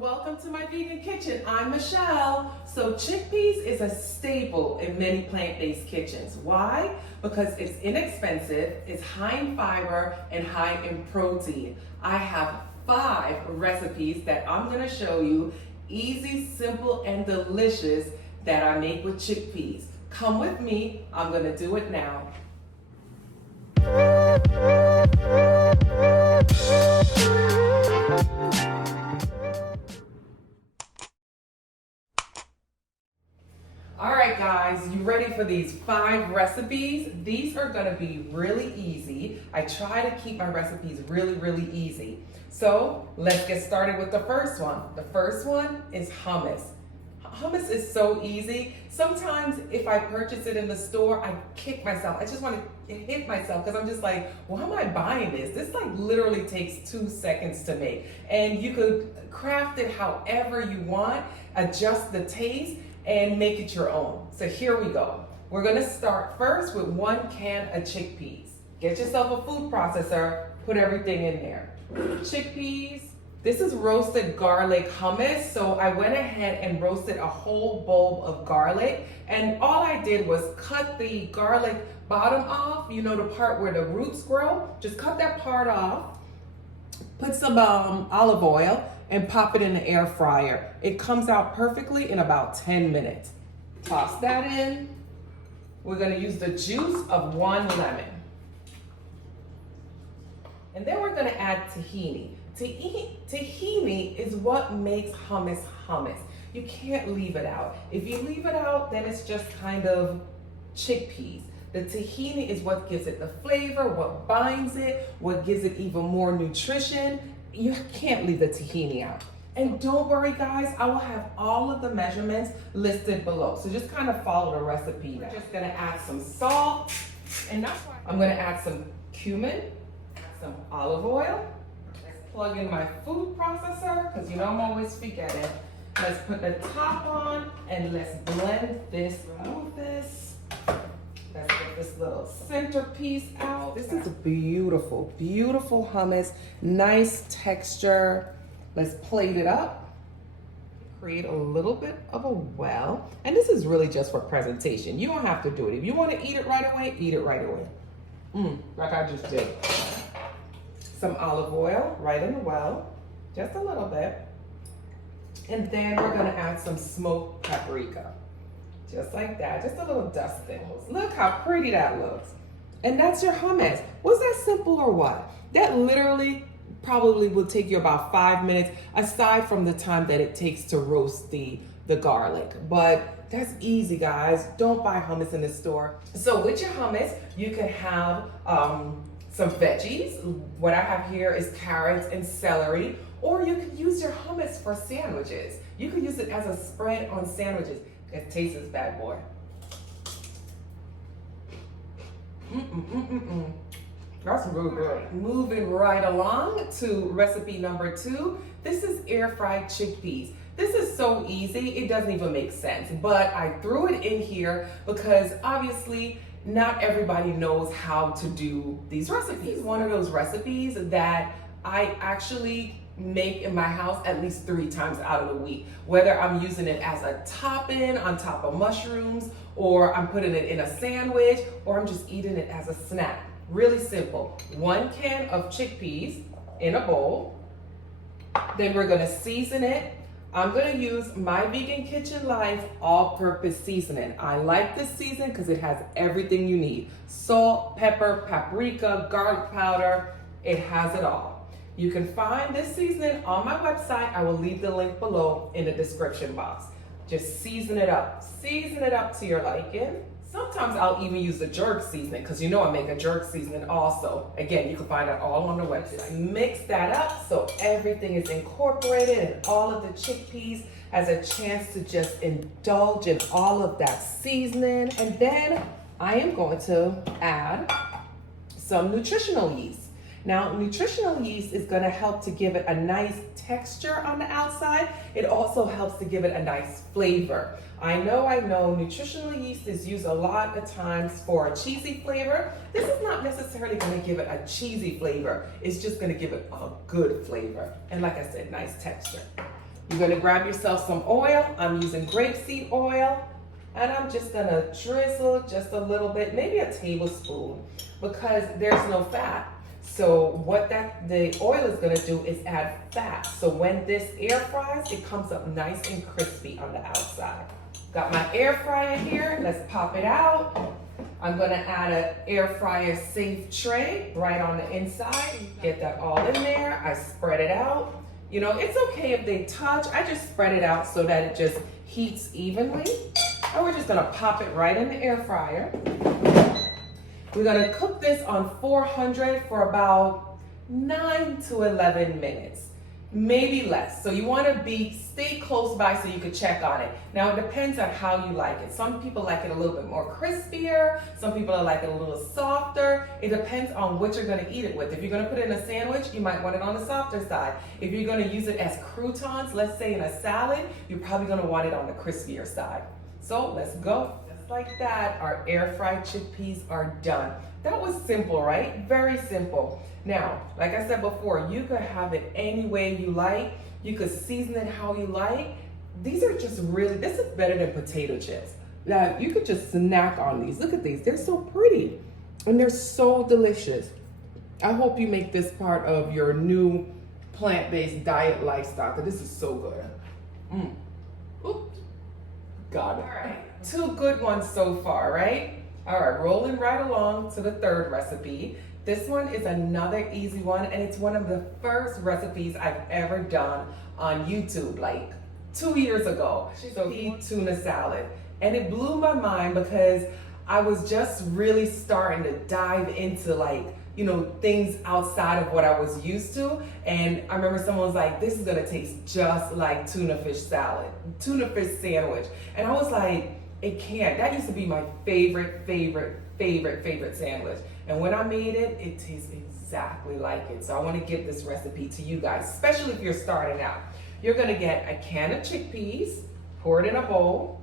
Welcome to my vegan kitchen. I'm Michelle. So chickpeas is a staple in many plant-based kitchens. Why? Because it's inexpensive, it's high in fiber, and high in protein. I have 5 recipes that I'm gonna show you, easy, simple, and delicious, that I make with chickpeas. Come with me, I'm gonna do it now. All right, guys, you ready for these 5 recipes? These are gonna be really easy. I try to keep my recipes really easy. So let's get started with the first one. The first one is hummus. Hummus is so easy. Sometimes if I purchase it in the store, I kick myself. I just want to hit myself because I'm just like, why am I buying this? This like literally takes 2 seconds to make. And you could craft it however you want, adjust the taste, and make it your own. So here we go. We're gonna start first with 1 can of chickpeas. Get yourself a food processor, put everything in there. Chickpeas, this is roasted garlic hummus. So I went ahead and roasted a whole bulb of garlic. And all I did was cut the garlic bottom off, you know, the part where the roots grow. Just cut that part off, put some olive oil, and pop it in the air fryer. It comes out perfectly in about 10 minutes. Toss that in. We're gonna use the juice of 1 lemon. And then we're gonna add tahini. Tahini is what makes hummus hummus. You can't leave it out. If you leave it out, then it's just kind of chickpeas. The tahini is what gives it the flavor, what binds it, what gives it even more nutrition. You can't leave the tahini out. And don't worry, guys, I will have all of the measurements listed below. So just kind of follow the recipe. We're just gonna add some salt, and that's why I'm gonna add some cumin, some olive oil. Let's plug in my food processor, because you know I'm always forgetting. Let's put the top on, and let's blend this, remove this. Let's get this little centerpiece out. This is a beautiful hummus, nice texture. Let's plate it up. Create a little bit of a well. And this is really just for presentation. You don't have to do it. If you want to eat it right away, eat it right away. Like I just did. Some olive oil right in the well, just a little bit. And then we're gonna add some smoked paprika. Just like that, just a little dusting. Look how pretty that looks. And that's your hummus. Was that simple or what? That literally probably will take you about 5 minutes, aside from the time that it takes to roast the garlic. But that's easy, guys. Don't buy hummus in the store. So with your hummus, you can have some veggies. What I have here is carrots and celery, or you can use your hummus for sandwiches. You can use it as a spread on sandwiches. It tastes this bad boy. That's really good. Moving right along to recipe number 2. This is air fried chickpeas. This is so easy, it doesn't even make sense. But I threw it in here because obviously not everybody knows how to do these recipes. One of those recipes that I actually make in my house at least 3 times out of the week, whether I'm using it as a topping on top of mushrooms, or I'm putting it in a sandwich, or I'm just eating it as a snack. Really simple. 1 can of chickpeas in a bowl. Then we're gonna season it. I'm gonna use My Vegan Kitchen Life all-purpose seasoning. I like this seasoning because it has everything you need. Salt, pepper, paprika, garlic powder, it has it all. You can find this seasoning on my website. I will leave the link below in the description box. Just season it up. Season it up to your liking. Sometimes I'll even use the jerk seasoning because you know I make a jerk seasoning also. Again, you can find it all on the website. Mix that up so everything is incorporated and all of the chickpeas has a chance to just indulge in all of that seasoning. And then I am going to add some nutritional yeast. Now, nutritional yeast is going to help to give it a nice texture on the outside. It also helps to give it a nice flavor. I know nutritional yeast is used a lot of times for a cheesy flavor. This is not necessarily going to give it a cheesy flavor. It's just going to give it a good flavor. And like I said, nice texture. You're gonna grab yourself some oil. I'm using grapeseed oil. And I'm just gonna drizzle just a little bit, maybe a tablespoon, because there's no fat. So what the oil is gonna do is add fat. So when this air fries, it comes up nice and crispy on the outside. Got my air fryer here, let's pop it out. I'm gonna add an air fryer safe tray right on the inside. Get that all in there, I spread it out. You know, it's okay if they touch, I just spread it out so that it just heats evenly. And we're just gonna pop it right in the air fryer. We're gonna cook this on 400 for about 9 to 11 minutes, maybe less. So you wanna stay close by so you can check on it. Now it depends on how you like it. Some people like it a little bit more crispier, some people like it a little softer. It depends on what you're gonna eat it with. If you're gonna put it in a sandwich, you might want it on the softer side. If you're gonna use it as croutons, let's say in a salad, you're probably gonna want it on the crispier side. So let's go. Just like that, our air fried chickpeas are done. That was simple, right? Very simple. Now, like I said before, you could have it any way you like. You could season it how you like. These are just really, this is better than potato chips. Now, you could just snack on these. Look at these, they're so pretty. And they're so delicious. I hope you make this part of your new plant-based diet lifestyle, because this is so good. Oops. Got it. All right, 2 good ones so far, right? All right, rolling right along to the 3rd recipe. This one is another easy one, and it's one of the first recipes I've ever done on YouTube, like 2 years ago. Chickpea tuna salad. And it blew my mind because I was just really starting to dive into things outside of what I was used to. And I remember someone was like, this is gonna taste just like tuna fish sandwich. And I was like, it can't. That used to be my favorite sandwich. And when I made it, it tastes exactly like it. So I wanna give this recipe to you guys, especially if you're starting out. You're gonna get a can of chickpeas, pour it in a bowl,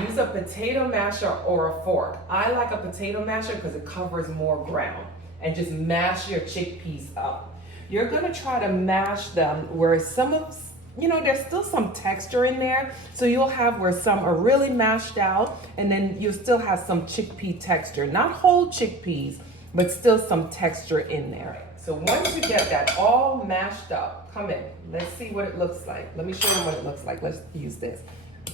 use a potato masher or a fork. I like a potato masher because it covers more ground. And just mash your chickpeas up. You're gonna try to mash them where there's still some texture in there. So you'll have where some are really mashed out, and then you'll still have some chickpea texture. Not whole chickpeas, but still some texture in there. So once you get that all mashed up, come in. Let's see what it looks like. Let me show you what it looks like. Let's use this.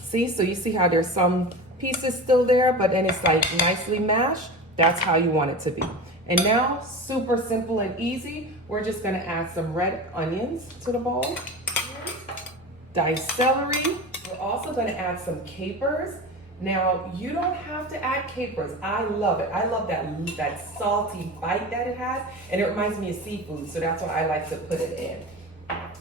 See, so you see how there's some pieces still there, but then it's like nicely mashed. That's how you want it to be. And now, super simple and easy, we're just gonna add some red onions to the bowl. Diced celery. We're also gonna add some capers. Now, you don't have to add capers. I love it. I love that salty bite that it has, and it reminds me of seafood, so that's why I like to put it in.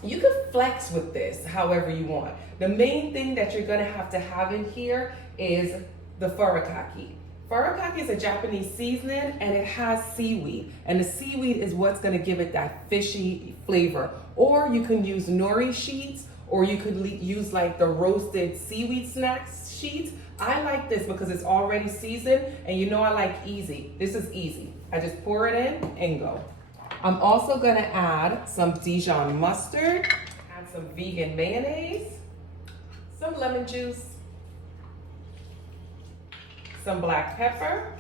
You can flex with this however you want. The main thing that you're gonna have in here is the furikake. Furikake is a Japanese seasoning, and it has seaweed. And the seaweed is what's gonna give it that fishy flavor. Or you can use nori sheets, or you could use like the roasted seaweed snacks sheets. I like this because it's already seasoned, and you know I like easy. This is easy. I just pour it in and go. I'm also gonna add some Dijon mustard, add some vegan mayonnaise, some lemon juice, some black pepper.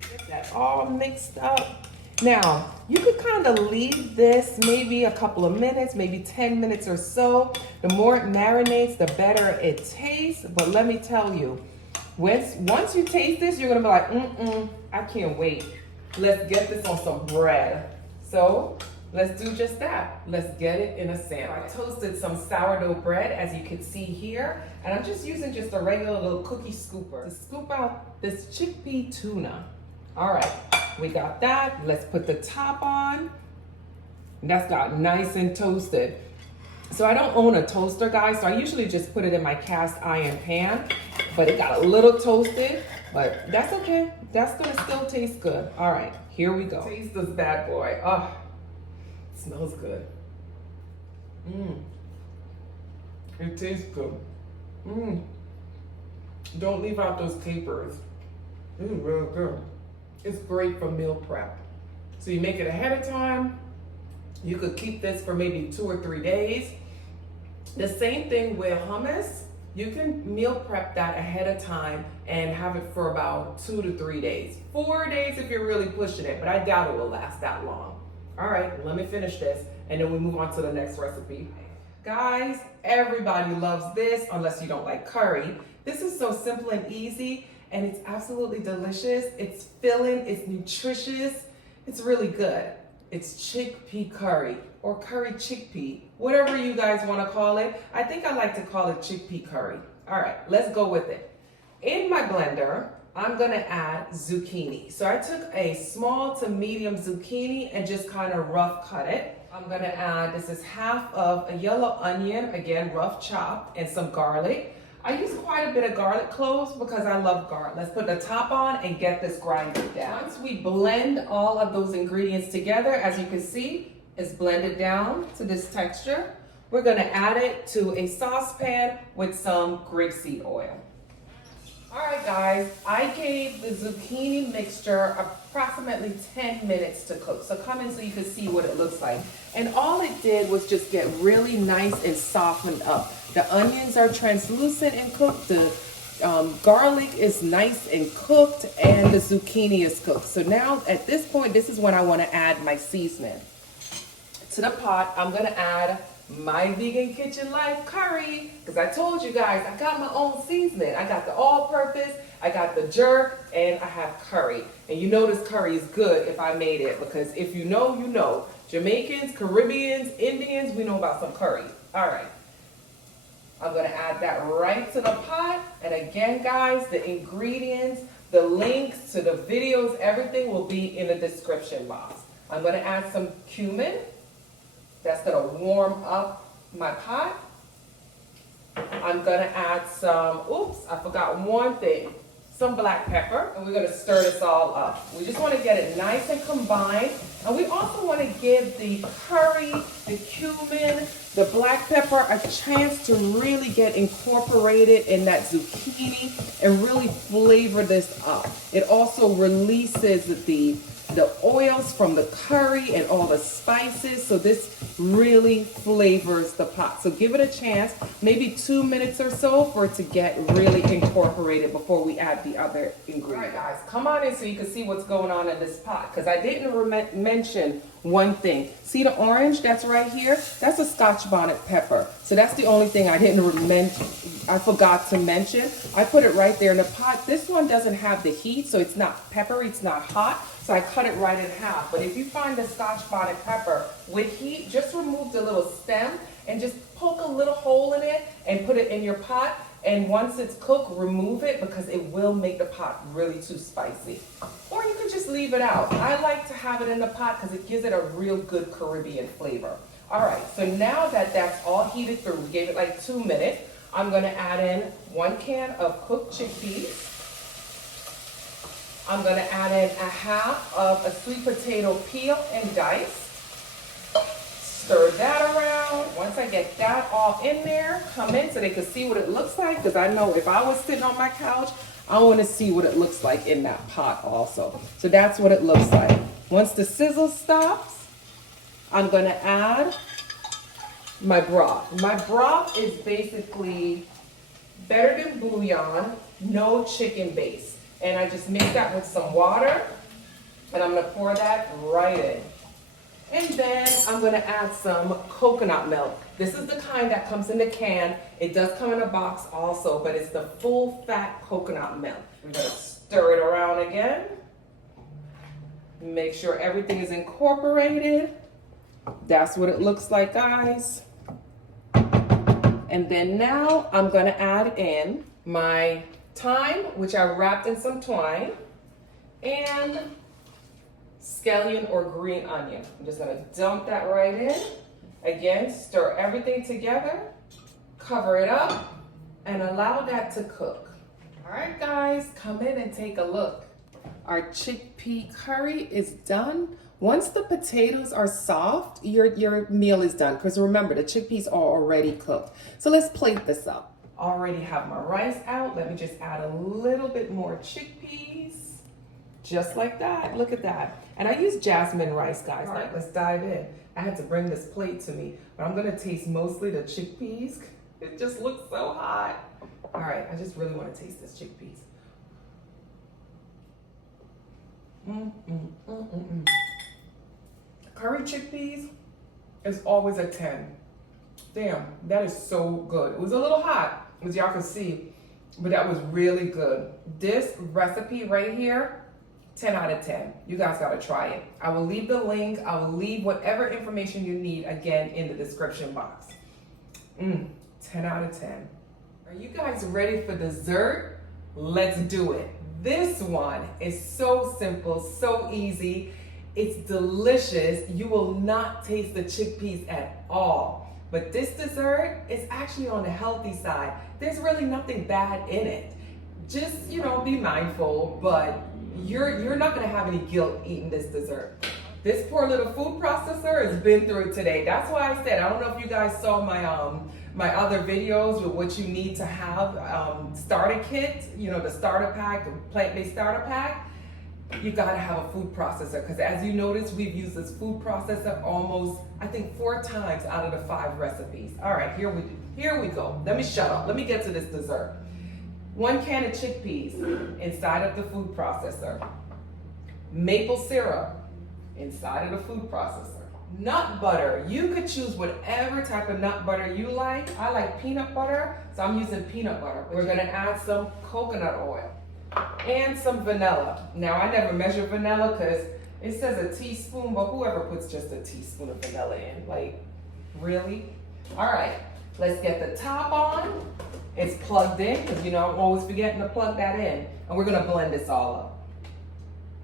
Get that all mixed up. Now, you could kind of leave this maybe a couple of minutes, maybe 10 minutes or so. The more it marinates, the better it tastes. But let me tell you, once you taste this, you're gonna be like, I can't wait. Let's get this on some bread. So let's do just that. Let's get it in a sandwich. I toasted some sourdough bread, as you can see here, and I'm just using just a regular little cookie scooper to scoop out this chickpea tuna. All right, we got that. Let's put the top on. That's got nice and toasted. So I don't own a toaster, guys, so I usually just put it in my cast iron pan, but it got a little toasted, but that's okay. That's gonna still taste good. All right, here we go. Taste this bad boy. Oh, it smells good. It tastes good. Don't leave out those capers. This is really good. It's great for meal prep. So you make it ahead of time. You could keep this for maybe 2 or 3 days. The same thing with hummus. You can meal prep that ahead of time and have it for about 2 to 3 days. 4 days if you're really pushing it, but I doubt it will last that long. All right, let me finish this and then we move on to the next recipe. Guys, everybody loves this unless you don't like curry. This is so simple and easy and it's absolutely delicious. It's filling, it's nutritious, it's really good. It's chickpea curry or curry chickpea, whatever you guys want to call it. I think I like to call it chickpea curry. All right, let's go with it. In my blender, I'm gonna add zucchini. So I took a small to medium zucchini and just kind of rough cut it. I'm gonna add, this is half of a yellow onion, again, rough chopped, and some garlic. I use quite a bit of garlic cloves because I love garlic. Let's put the top on and get this grinded down. Once we blend all of those ingredients together, as you can see, it's blended down to this texture. We're gonna add it to a saucepan with some grapeseed oil. All right, guys, I gave the zucchini mixture approximately 10 minutes to cook. So come in so you can see what it looks like. And all it did was just get really nice and softened up. The onions are translucent and cooked. The garlic is nice and cooked, and the zucchini is cooked. So now at this point, this is when I want to add my seasoning. To the pot, I'm gonna add my Vegan Kitchen Life curry, because I told you guys I got my own seasoning. I got the all-purpose, I got the jerk, and I have curry. And you know this curry is good if I made it, because if you know, you know. Jamaicans, Caribbeans, Indians, we know about some curry. All right. I'm gonna add that right to the pot. And again, guys, the ingredients, the links to the videos, everything will be in the description box. I'm gonna add some cumin. That's gonna warm up my pot. I'm gonna add some, oops, I forgot one thing, some black pepper, and we're gonna stir this all up. We just wanna get it nice and combined, and we also wanna give the curry, the cumin, the black pepper a chance to really get incorporated in that zucchini and really flavor this up. It also releases the oils from the curry and all the spices, so this really flavors the pot. So give it a chance, maybe 2 minutes or so for it to get really incorporated before we add the other ingredients. All right, guys, come on in so you can see what's going on in this pot, because I didn't mention one thing. See the orange that's right here? That's a Scotch bonnet pepper. So that's the only thing I I forgot to mention. I put it right there in the pot. This one doesn't have the heat, so it's not peppery, it's not hot. So I cut it right in half. But if you find the Scotch bonnet pepper with heat, just remove the little stem and just poke a little hole in it and put it in your pot. And once it's cooked, remove it because it will make the pot really too spicy. Or you could just leave it out. I like to have it in the pot because it gives it a real good Caribbean flavor. All right, so now that that's all heated through, we gave it like 2 minutes, I'm gonna add in 1 can of cooked chickpeas. I'm gonna add in a half of a sweet potato peel and dice. Stir that around. Once I get that all in there, come in so they can see what it looks like, because I know if I was sitting on my couch, I want to see what it looks like in that pot also. So that's what it looks like. Once the sizzle stops, I'm going to add my broth. My broth is basically better than bouillon, no chicken base. And I just mix that with some water, and I'm going to pour that right in. And then I'm gonna add some coconut milk. This is the kind that comes in the can. It does come in a box also, but it's the full fat coconut milk. We're gonna stir it around again. Make sure everything is incorporated. That's what it looks like, guys. And then now I'm gonna add in my thyme, which I wrapped in some twine, and scallion or green onion. I'm just gonna dump that right in. Again, stir everything together, cover it up, and allow that to cook. All right, guys, come in and take a look. Our chickpea curry is done. Once the potatoes are soft, your meal is done. Because remember, the chickpeas are already cooked. So let's plate this up. Already have my rice out. Let me just add a little bit more chickpeas. Just like that, look at that. And I use jasmine rice, guys. All right, let's dive in. I had to bring this plate to me, but I'm gonna taste mostly the chickpeas. It just looks so hot. All right, I just really wanna taste this chickpeas. Curry chickpeas is always a 10. Damn, that is so good. It was a little hot, as y'all can see, but that was really good. This recipe right here, 10 out of 10. You guys gotta try it. I will leave the link. I will leave whatever information you need again in the description box. 10 out of 10. Are you guys ready for dessert? Let's do it. This one is so simple, so easy. It's delicious. You will not taste the chickpeas at all. But this dessert is actually on the healthy side. There's really nothing bad in it. Just, be mindful, but you're not gonna have any guilt eating this dessert. This poor little food processor has been through it today. That's why I said, I don't know if you guys saw my other videos with what you need to have, starter kit, the starter pack, the plant-based starter pack. You gotta have a food processor, because as you notice, we've used this food processor almost, I think, 4 times out of the 5 recipes. All right, here we go. Let me shut up. Let me get to this dessert. 1 can of chickpeas inside of the food processor. Maple syrup inside of the food processor. Nut butter. You could choose whatever type of nut butter you like. I like peanut butter, so I'm using peanut butter. We're gonna add some coconut oil and some vanilla. Now, I never measure vanilla because it says a teaspoon, but whoever puts just a teaspoon of vanilla in, like, really? All right, let's get the top on. It's plugged in, because I'm always forgetting to plug that in. And we're gonna blend this all up.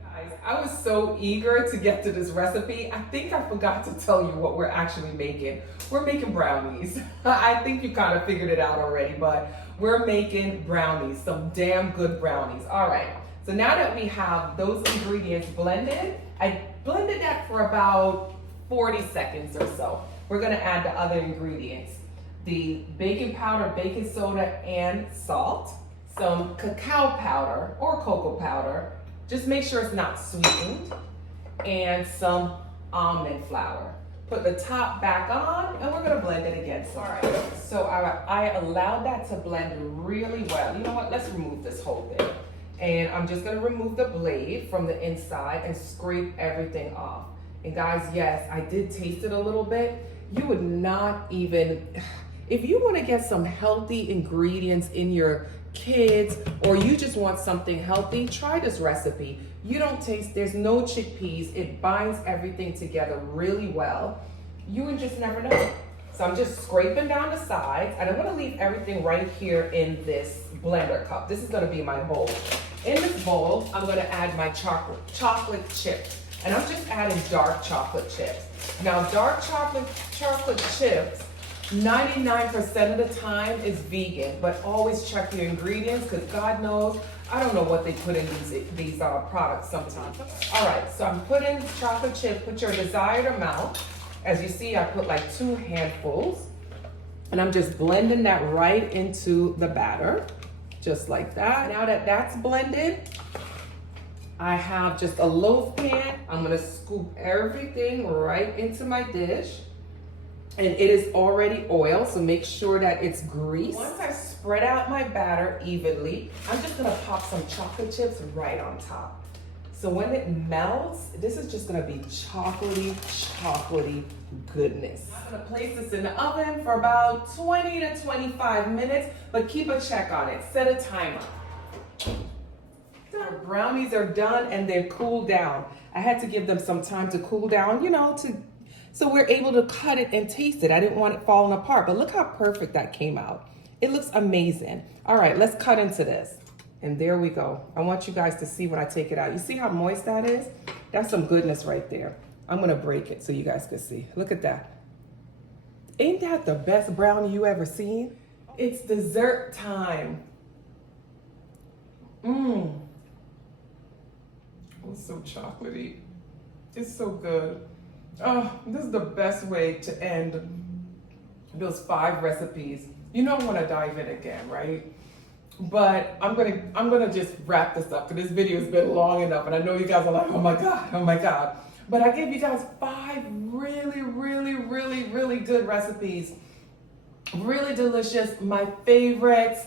Guys, I was so eager to get to this recipe. I think I forgot to tell you what we're actually making. We're making brownies. I think you kind of figured it out already, but we're making brownies, some damn good brownies. All right, so now that we have those ingredients blended, I blended that for about 40 seconds or so. We're gonna add the other ingredients. The baking powder, baking soda, and salt, some cacao powder or cocoa powder, just make sure it's not sweetened, and some almond flour. Put the top back on, and we're gonna blend it again. All right, so I allowed that to blend really well. You know what, let's remove this whole thing. And I'm just gonna remove the blade from the inside and scrape everything off. And guys, yes, I did taste it a little bit. You would not even, if you wanna get some healthy ingredients in your kids, or you just want something healthy, try this recipe. You don't taste, there's no chickpeas. It binds everything together really well. You would just never know. So I'm just scraping down the sides, and I'm gonna leave everything right here in this blender cup. This is gonna be my bowl. In this bowl, I'm gonna add my chocolate chips. And I'm just adding dark chocolate chips. Now, dark chocolate chips, 99% of the time is vegan, but always check your ingredients, because God knows, I don't know what they put in these products sometimes. All right, so I'm putting chocolate chip, put your desired amount. As you see, I put like 2 handfuls, and I'm just blending that right into the batter, just like that. Now that that's blended, I have just a loaf pan. I'm gonna scoop everything right into my dish. And it is already oiled, so make sure that it's greased. Once I spread out my batter evenly, I'm just gonna pop some chocolate chips right on top. So when it melts, this is just gonna be chocolatey goodness. I'm gonna place this in the oven for about 20 to 25 minutes, but keep a check on it. Set a timer. Our brownies are done and they're cooled down. I had to give them some time to cool down, so we're able to cut it and taste it. I didn't want it falling apart, but look how perfect that came out. It looks amazing. All right, let's cut into this. And there we go. I want you guys to see when I take it out. You see how moist that is? That's some goodness right there. I'm gonna break it so you guys can see. Look at that. Ain't that the best brownie you ever seen? It's dessert time. It's so chocolatey. It's so good. Oh, this is the best way to end those 5 recipes. You don't want to dive in again, right? But I'm gonna just wrap this up because this video has been long enough, and I know you guys are like, oh my god, oh my god. But I gave you guys 5 really good recipes, really delicious, my favorites.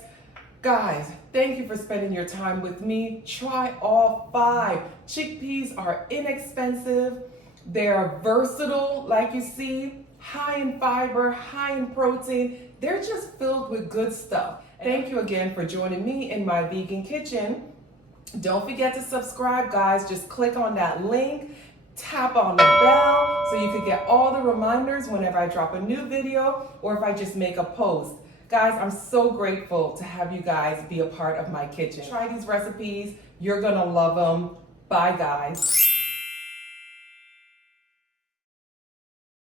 Guys, thank you for spending your time with me. Try all 5. Chickpeas are inexpensive. They're versatile, like you see, high in fiber, high in protein. They're just filled with good stuff. Thank you again for joining me in my vegan kitchen. Don't forget to subscribe, guys. Just click on that link, tap on the bell so you can get all the reminders whenever I drop a new video or if I just make a post. Guys, I'm so grateful to have you guys be a part of my kitchen. Try these recipes. You're gonna love them. Bye, guys.